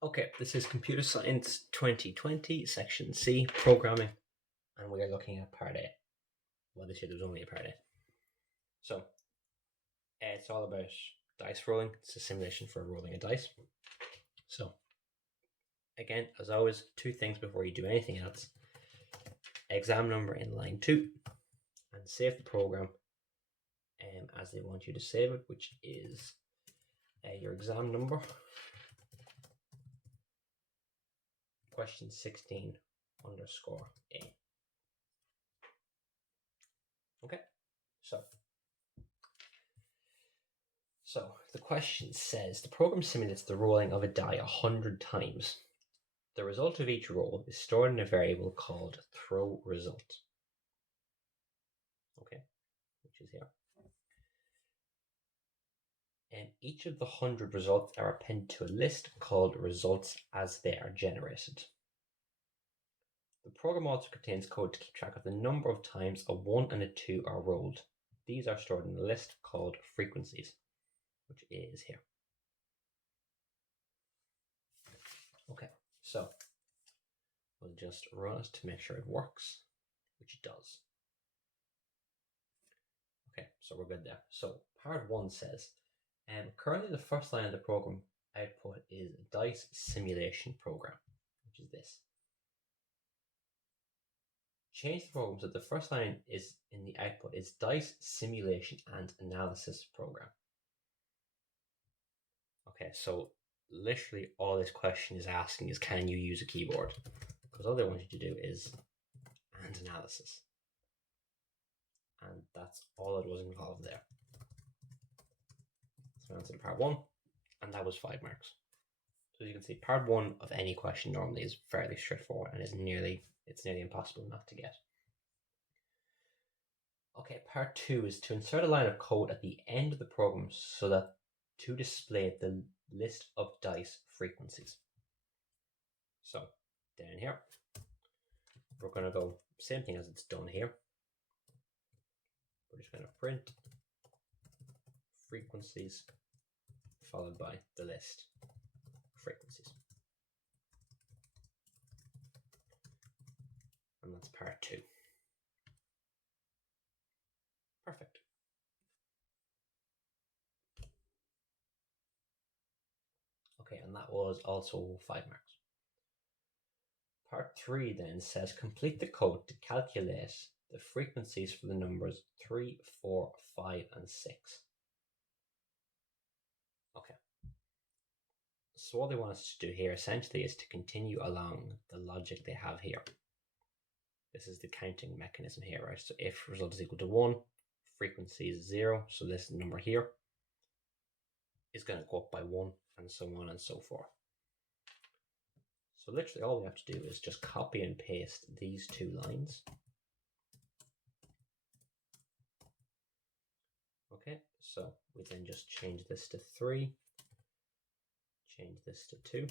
Okay, this is Computer Science 2020, Section C, Programming, and we are looking at Part A. Well, this year there's only a Part A. So, it's all about dice rolling. It's a simulation for rolling a dice. So, again, as always, two things before you do anything else. Exam number in line 2, and save the program as they want you to save it, which is your exam number. Question 16 _A. Okay, so the question says the program simulates the rolling of a die 100 times. The result of each roll is stored in a variable called throw result. Okay, which is here. And each of the 100 results are appended to a list called results as they are generated. The program also contains code to keep track of the number of times a 1 and a 2 are rolled. These are stored in a list called frequencies, which is here. Okay, so we'll just run it to make sure it works, which it does. Okay, so we're good there. So part 1 says, currently the first line of the program output is dice simulation program, which is this. Change the program so the first line is in the output is dice simulation and analysis program. Okay, so literally all this question is asking is, can you use a keyboard? Because all they want you to do is and analysis. And that's all that was involved there. So answer to part 1, and that was 5 marks. So as you can see, part 1 of any question normally is fairly straightforward and it's nearly impossible not to get. Okay, part 2 is to insert a line of code at the end of the program so that to display the list of dice frequencies. So down here, we're going to go same thing as it's done here. We're just going to print frequencies followed by the list frequencies. And that's part 2. Perfect. Okay, and that was also 5 marks. Part 3 then says complete the code to calculate the frequencies for the numbers 3, 4, 5, and 6. Okay. So what they want us to do here essentially is to continue along the logic they have here. This is the counting mechanism here, right? So if result is equal to 1, frequency is 0, so this number here is going to go up by 1, and so on and so forth. So literally all we have to do is just copy and paste these 2 lines. Okay, so we then just change this to 3, change this to 2.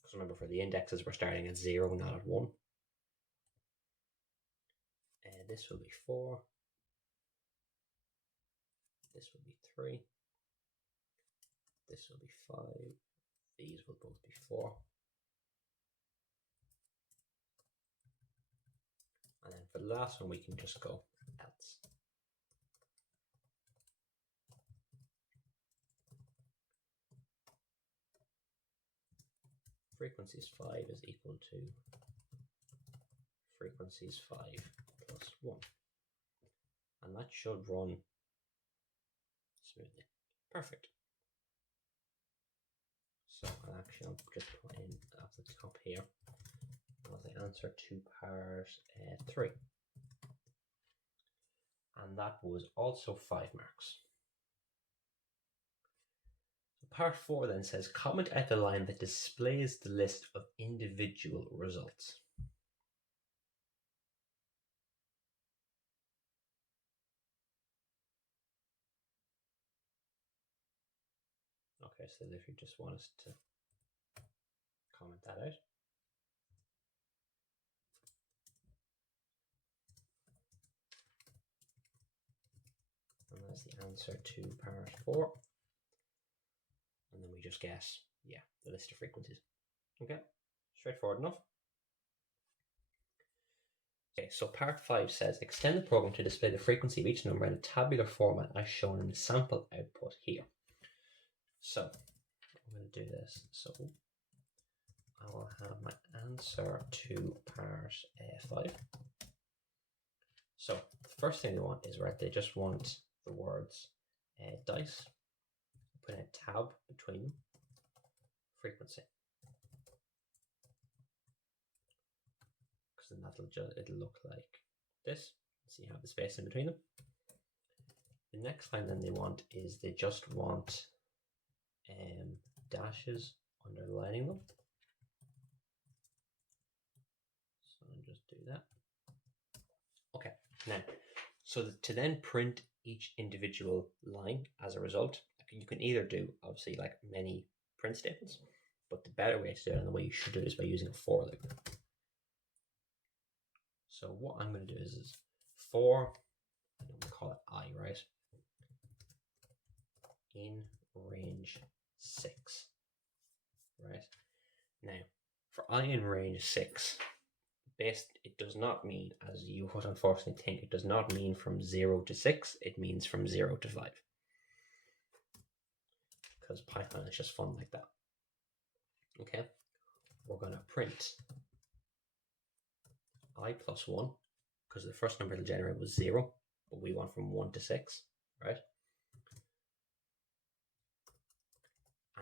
Because remember, for the indexes, we're starting at 0, not at 1. And this will be 4. This will be 3. This will be 5. These will both be 4. And then for the last one, we can just go else. Frequencies 5 is equal to frequencies 5 plus 1. And that should run smoothly. Perfect. So I'll just put in at the top here as the answer to part 3. And that was also 5 marks. Part 4 then says comment out the line that displays the list of individual results. Okay, so if you just want us to comment that out. And that's the answer to part 4. And then we just guess the list of frequencies. Okay, straightforward enough. Okay, so part 5 says extend the program to display the frequency of each number in a tabular format as shown in the sample output here. So I'm going to do this. So I will have my answer to part 5. So the first thing they want is, right, they just want the words dice, put in a tab between them, frequency. Because then it'll look like this. So you have the space in between them. The next line then they want is they just want dashes underlining them. So I'll just do that. Okay, now, so to then print each individual line as a result, you can either do, obviously, like many print statements, but the better way to do it and the way you should do it is by using a for loop. So what I'm going to do is for, I'm going to call it I, right? In range 6, right? Now, for I in range 6, it does not mean, as you would unfortunately think, it does not mean from 0 to 6, it means from 0 to 5. Because Python is just fun like that. Okay, we're going to print I plus 1, because the first number it'll generate was 0, but we want from 1 to 6, right?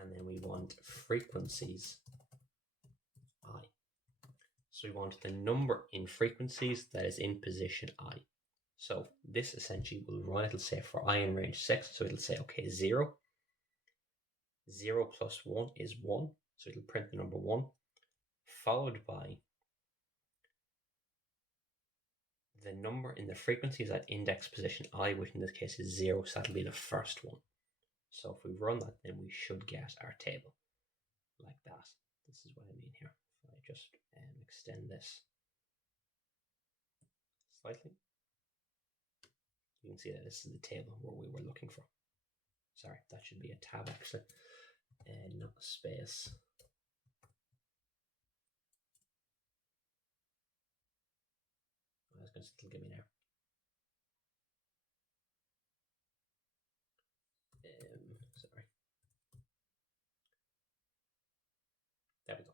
And then we want frequencies I. So we want the number in frequencies that is in position I. So this essentially will run, it'll say for I in range 6, so it'll say, okay, 0. 0 plus 1 is 1, so it'll print the number 1, followed by the number in the frequencies at index position I, which in this case is 0, so that'll be the first one. So if we run that, then we should get our table like that. This is what I mean here. If I just extend this slightly, you can see that this is the table where we were looking for. Sorry, that should be a tab actually, and not a space. I was going to still give me an error. Sorry. There we go.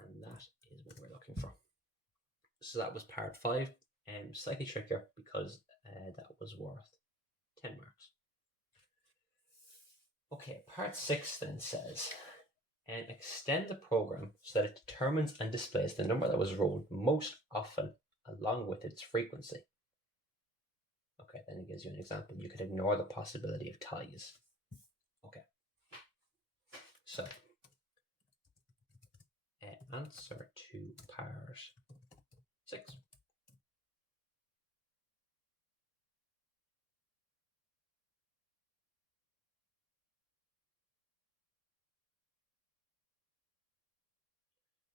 And that is what we're looking for. So that was part 5, and slightly trickier because that was worth 10 marks. Okay, part 6 then says, and extend the program so that it determines and displays the number that was rolled most often along with its frequency. Okay, then it gives you an example. You could ignore the possibility of ties. Okay, so answer to part 6.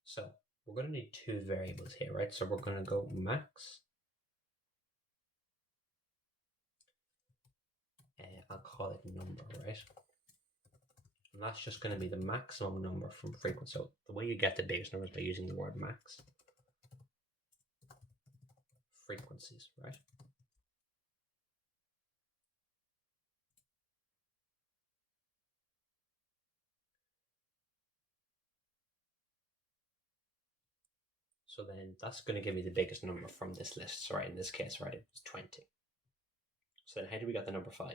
So we're going to need 2 variables here, right? So we're going to go max. I'll call it number, right? And that's just going to be the maximum number from frequency. So the way you get the biggest number is by using the word max. Frequencies, right? So then that's going to give me the biggest number from this list. So right, in this case, right, it's 20. So then how do we get the number 5?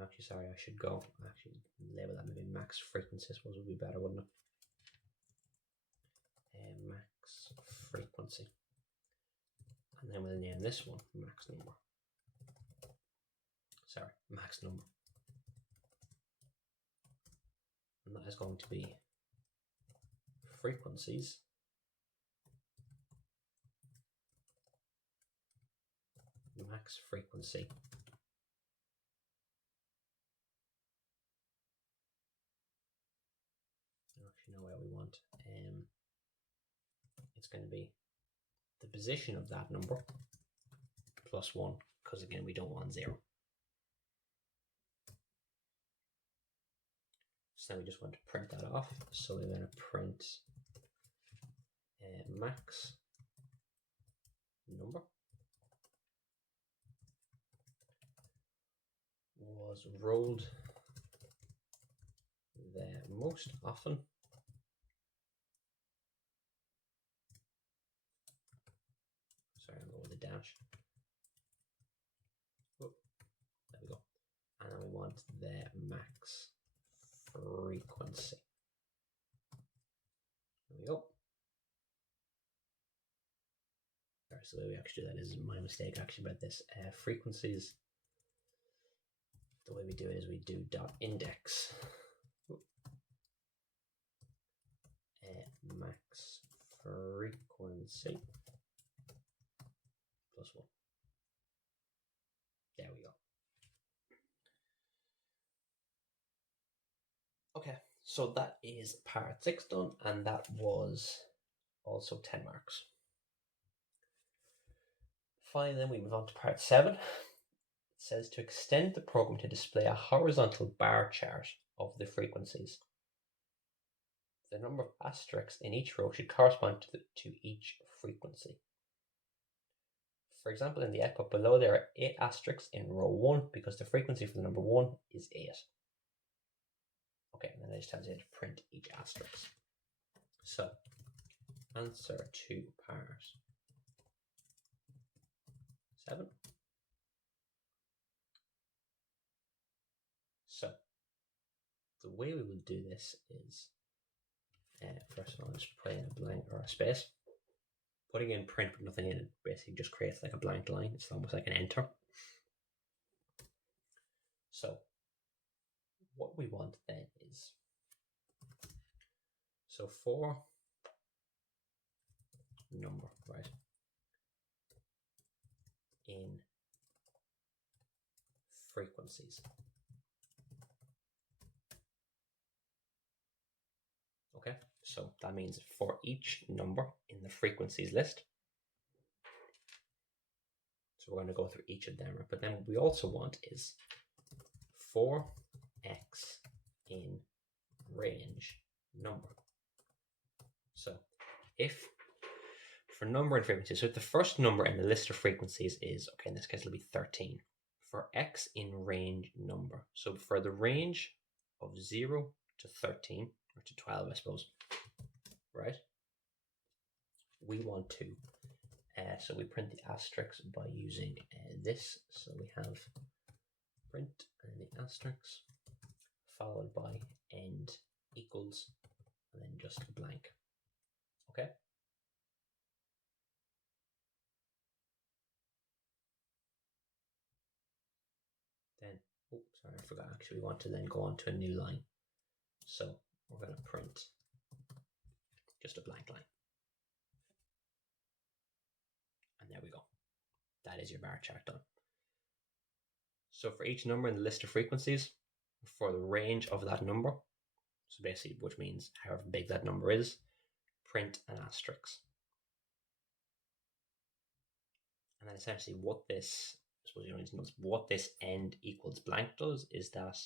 Actually, sorry, I should go, actually label that maybe max frequency, I suppose would be better, wouldn't it? Max frequency. And then we'll name this one max number. Sorry, max number. And that is going to be frequencies max frequency actually know what we want. It's going to be the position of that number plus 1, because again, we don't want 0. So now we just want to print that off. So we're going to print max number was rolled the most often sorry, I'm going with the dash. Oh, there we go. And then we want the max frequency. There we go. Alright, so the way we actually do that is my mistake actually about this. Frequencies, the way we do it is we do dot index max frequency plus 1. There we go. Okay, so that is part 6 done, and that was also 10 marks. Finally, then we move on to part 7. It says to extend the program to display a horizontal bar chart of the frequencies. The number of asterisks in each row should correspond to each frequency. For example, in the output below, there are 8 asterisks in row 1 because the frequency for the number 1 is 8. Okay, and then it just tells you to print each asterisk. So, answer to part 7. So, the way we will do this is, first of all, just put in a blank or a space. Putting in print with nothing in it basically just creates like a blank line. It's almost like an enter. So, what we want then is, so for number, right, in frequencies. Okay, so that means for each number in the frequencies list. So we're going to go through each of them, but then what we also want is for x in range number. So if for number and frequencies, so if the first number in the list of frequencies is, okay, in this case it'll be 13. For x in range number, so for the range of 0 to 13, or to 12, I suppose, right? We want to, so we print the asterisks by using this. So we have print and the asterisks followed by end equals, and then just a blank. Okay. Then, oh, sorry, I forgot. Actually, we want to then go on to a new line. So we're going to print just a blank line. And there we go. That is your bar chart done. So for each number in the list of frequencies, for the range of that number, so basically, which means however big that number is, print an asterisk. And then essentially what this, I suppose you don't need to know what this end equals blank does is that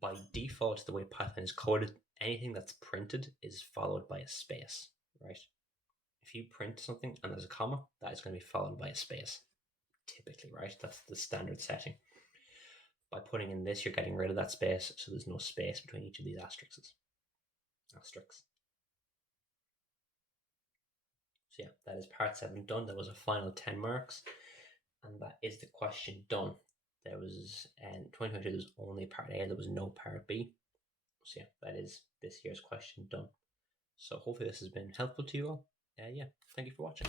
by default, the way Python is coded, anything that's printed is followed by a space, right? If you print something and there's a comma, that is going to be followed by a space, typically, right? That's the standard setting. By putting in this, you're getting rid of that space, so there's no space between each of these asterisks. So yeah, that is part 7 done. That was a final 10 marks, and that is the question done. There was, in 2022, there was only part A, there was no part B. So yeah, that is this year's question done. So hopefully this has been helpful to you all. Yeah, thank you for watching.